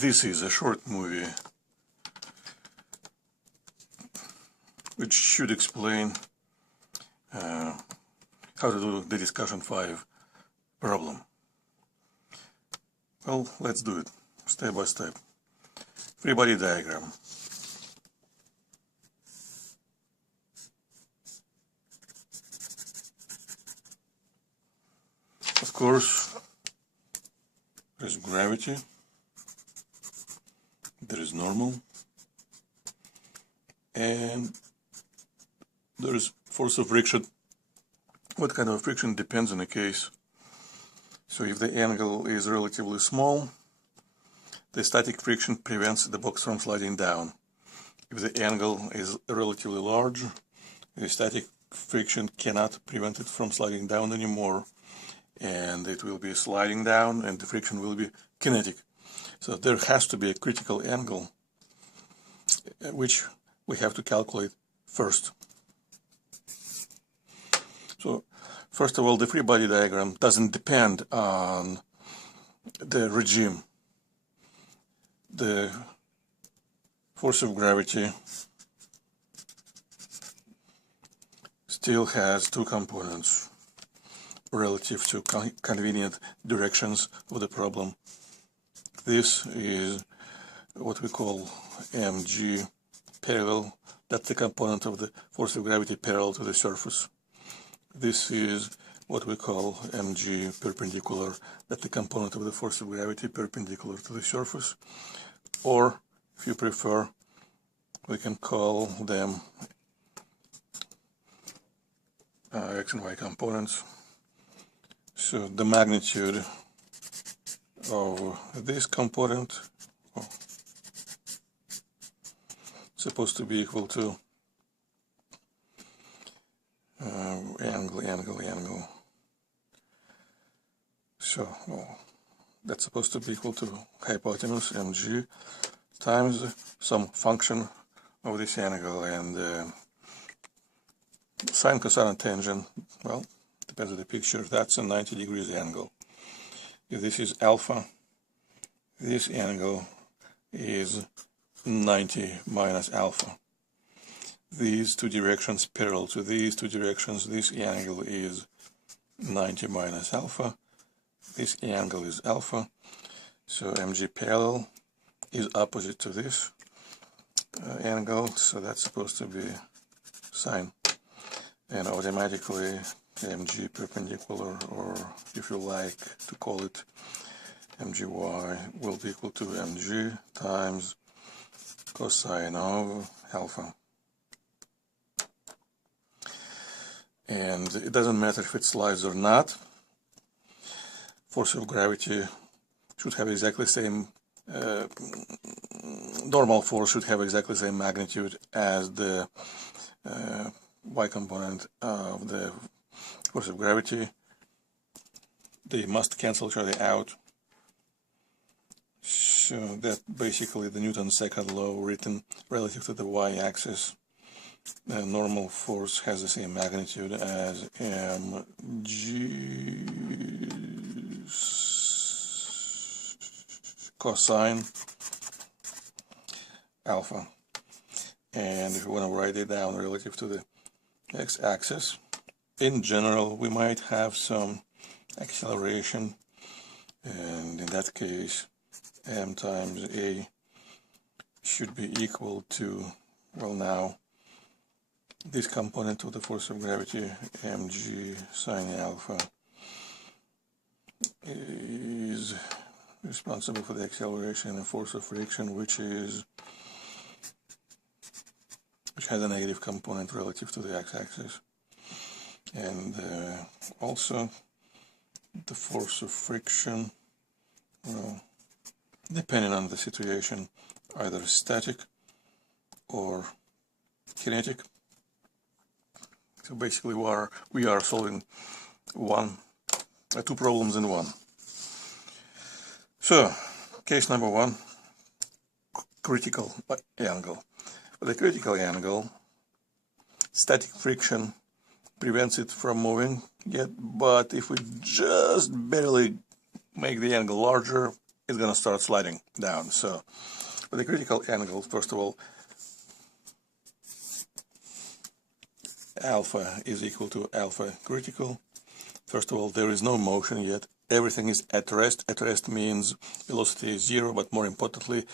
This is a short movie which should explain how to do the discussion 5 problem. Well, let's do it step by step. Free body diagram. Of course, there's gravity, there is normal, and there is force of friction. What kind of friction depends on the case. So if the angle is relatively small, the static friction prevents the box from sliding down. If the angle is relatively large, the static friction cannot prevent it from sliding down anymore, and it will be sliding down and the friction will be kinetic. So there has to be a critical angle which we have to calculate first. So first of all, the free body diagram doesn't depend on the regime. The force of gravity still has two components relative to convenient directions of the problem. This is what we call mg parallel. That's the component of the force of gravity parallel to the surface. This is what we call mg perpendicular. That's the component of the force of gravity perpendicular to the surface. Or, if you prefer, we can call them x and y components. So the magnitude of this component supposed to be equal to angle. So that's supposed to be equal to hypotenuse mg times some function of this angle, and sine, cosine, and tangent, well, depends on the picture, that's a 90 degrees angle. If this is alpha, this angle is 90 minus alpha. These two directions parallel to these two directions, this angle is 90 minus alpha, this angle is alpha, so mg parallel is opposite to this angle, so that's supposed to be sine, and automatically mg perpendicular, or if you like to call it mgy, will be equal to mg times cosine of alpha. And it doesn't matter if it slides or not. Force of gravity should have exactly the same, normal force should have exactly the same magnitude as the y component of the force of gravity. They must cancel each other out. So that basically the Newton's second law written relative to the y-axis. The normal force has the same magnitude as mg cosine alpha. And if you want to write it down relative to the x-axis, in general we might have some acceleration, and in that case m times a should be equal to, well, now this component of the force of gravity mg sine alpha is responsible for the acceleration and force of friction, which has a negative component relative to the x-axis, and also the force of friction, well, depending on the situation, either static or kinetic. So basically we are solving two problems in one. So case number 1, critical angle. For the critical angle, static friction prevents it from moving yet, but if we just barely make the angle larger, it's going to start sliding down. So for the critical angle, first of all, alpha is equal to alpha critical. First of all, there is no motion yet. Everything is at rest. At rest means velocity is zero, but more importantly,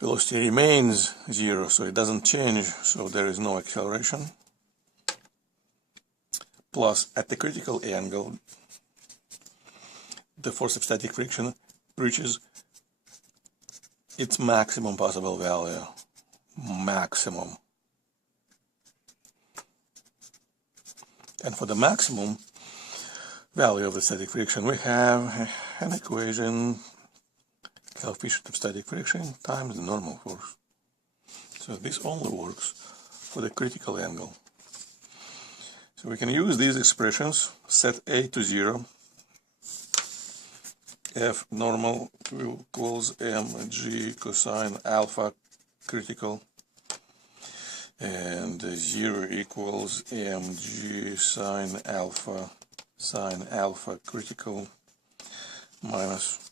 velocity remains zero, so it doesn't change, so there is no acceleration. Plus, at the critical angle, the force of static friction reaches its maximum possible value. Maximum. And for the maximum value of the static friction, we have an equation, coefficient of static friction times the normal force. So this only works for the critical angle. So we can use these expressions, set A to 0, F normal equals mg cosine alpha critical, and 0 equals mg sine alpha critical minus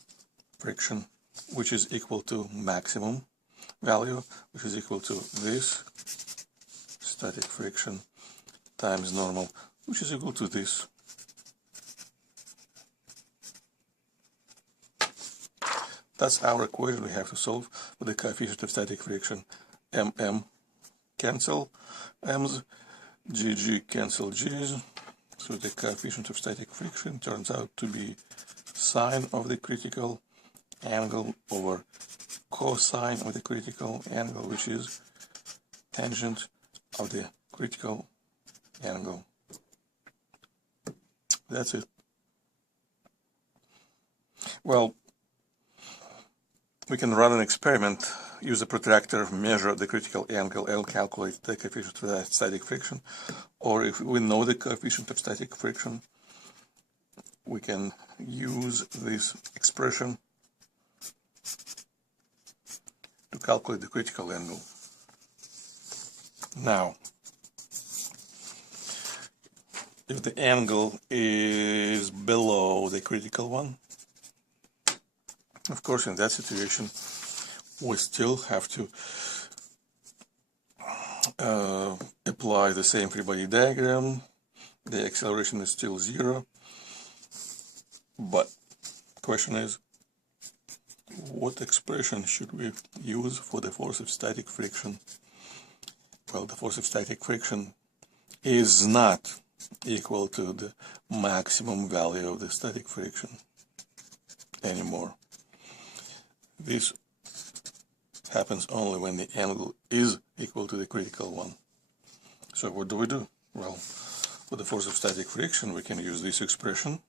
friction, which is equal to maximum value, which is equal to this static friction times normal, which is equal to this. That's our equation we have to solve for the coefficient of static friction. MM cancel M's, GG cancel G's, so the coefficient of static friction turns out to be sine of the critical angle over cosine of the critical angle, which is tangent of the critical angle. That's it. Well, we can run an experiment, use a protractor, measure the critical angle, and calculate the coefficient of static friction. Or if we know the coefficient of static friction, we can use this expression to calculate the critical angle. Now, if the angle is below the critical one, of course, in that situation, we still have to apply the same free body diagram. The acceleration is still zero. But the question is, what expression should we use for the force of static friction? Well, the force of static friction is not equal to the maximum value of the static friction anymore. This happens only when the angle is equal to the critical one. So what do? Well, for the force of static friction, we can use this expression.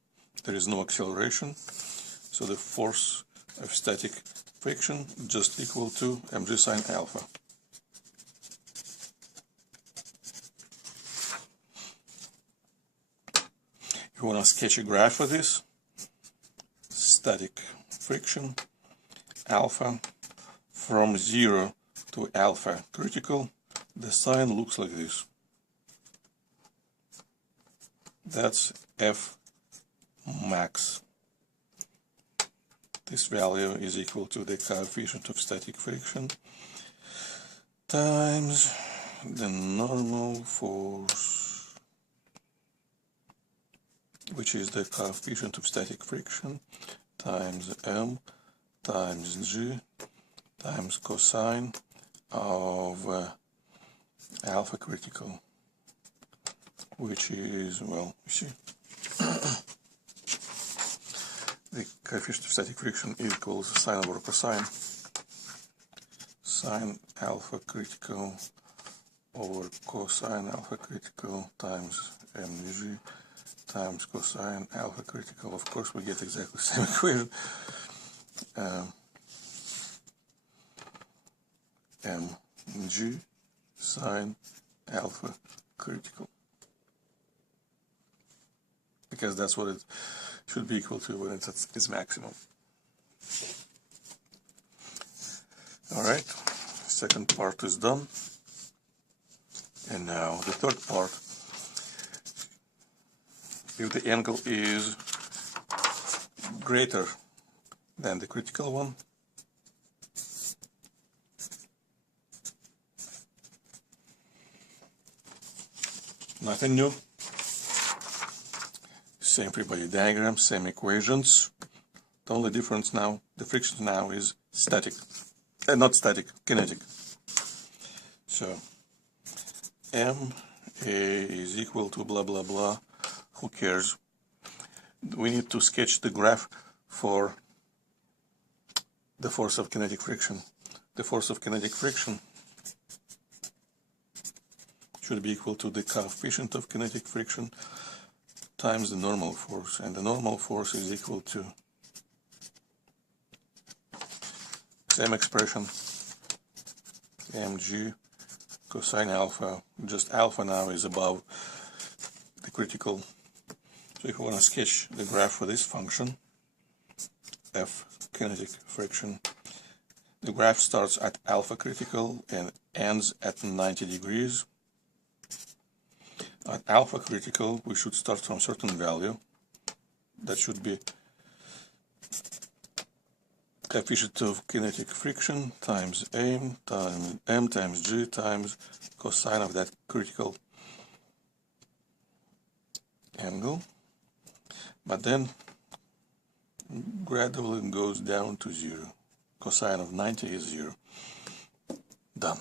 There is no acceleration, so the force of static friction just equal to mg sine alpha. You want to sketch a graph for this? Static friction, alpha, from 0 to alpha critical, the sign looks like this. That's F max. This value is equal to the coefficient of static friction times the normal force, which is the coefficient of static friction times m times g times cosine of alpha critical, which is, well, you see, the coefficient of static friction equals sine over cosine, sine alpha critical over cosine alpha critical times mg times cosine alpha critical. Of course, we get exactly the same equation. Mg sine alpha critical, because that's what it should be equal to when it's at its maximum. Alright, second part is done. And now the third part. If the angle is greater then the critical one, nothing new, same free body diagram, same equations. The only difference now, the friction now is static, not static, kinetic. So ma is equal to blah blah blah, who cares. We need to sketch the graph for the force of kinetic friction. The force of kinetic friction should be equal to the coefficient of kinetic friction times the normal force, and the normal force is equal to same expression, mg cosine alpha, just alpha now is above the critical. So if we want to sketch the graph for this function, f kinetic friction, the graph starts at alpha critical and ends at 90 degrees. At alpha critical, we should start from a certain value. That should be coefficient of kinetic friction times m times g times cosine of that critical angle. But then gradually it goes down to 0. Cosine of 90 is 0. Done.